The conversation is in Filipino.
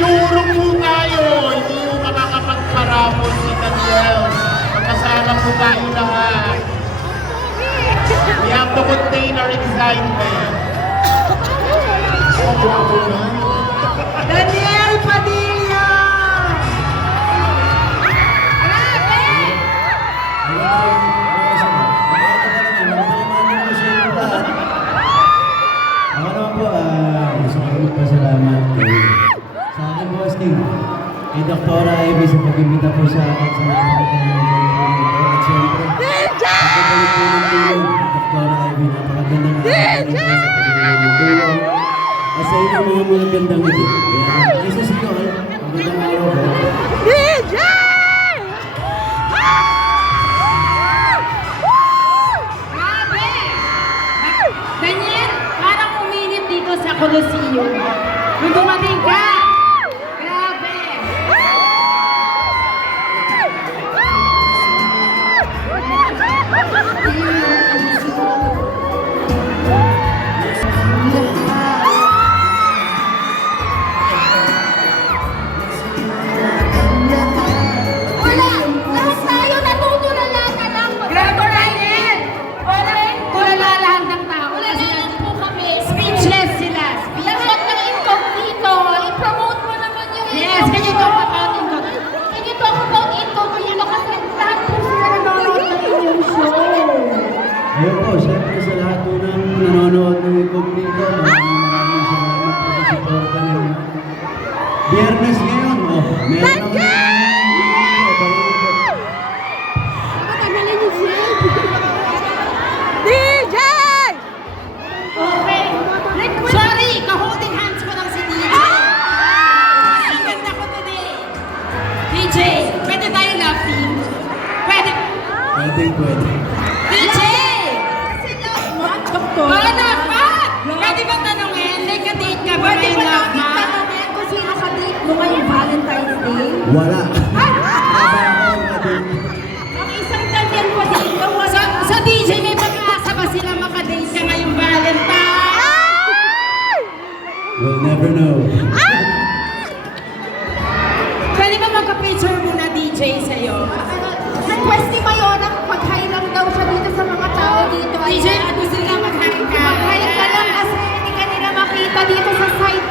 Juro po tayo, hindi mo makakapagparamos si Daniel. Magkasama po tayo lahat. We have to contain our excitement. Daniel Padilla! Ako naman po, gusto ko magpasalamat sa akin po, King. Kay Dr. Ivy sa pag-imbita po sa akin sa napakagandang ito. At siyempre, pagkabalik po ng tulong, Dr. Ivy, napakagandang araw po sa pag-ibigay ng tulong. At sa inyo mga magagandang ito. Isa sa inyo, magandang araw po. DJ! Grabe! Daniel, parang uminit dito sa Colosseum. Nung dumating ka! Grabe! Wala! Lahat tayo natutulala na lang. Grabe, Daniel! Wala, tulala lahat ng tao. Tulala lang po kami. Speechless sila. Lahat ng incognito. I-promote mo naman yung Yes, can you talk about it? Can you talk about incognito? Kasi lahat po sila nanonood ng inyong show. Ayun po, siyempre sa lahat po ng nanonood ng Incognito, maraming salamat po sa suporta ninyo. Biyernes ngayon, meron Matagalan yung DJ! Okay. Sorry, ka-holding hands ko lang si DJ. Ang ganda ko today. DJ, pwede tayo laughing? Pwede. Pwede. DJ! What? Doktor? Wala pa! Pwede bang tanongin? Nag-date ka ba Pwede ngayon, ba love namin ma? tanongin kung sino ka-date mo ngayong Valentine's Day? Wala. Ang isang Daniel po dito, wala. Sa DJ, may pag-asa ba sila makadate ka ngayong Valentine? We'll never know. Pwede ba magka-picture muna DJ sa'yo? Request ni Mayora, mag-hi lang daw siya dito sa mga tao dito. DJ, gusto nila mag-hi ka. Mag-hi ka lang kasi hindi ka nila makita dito sa side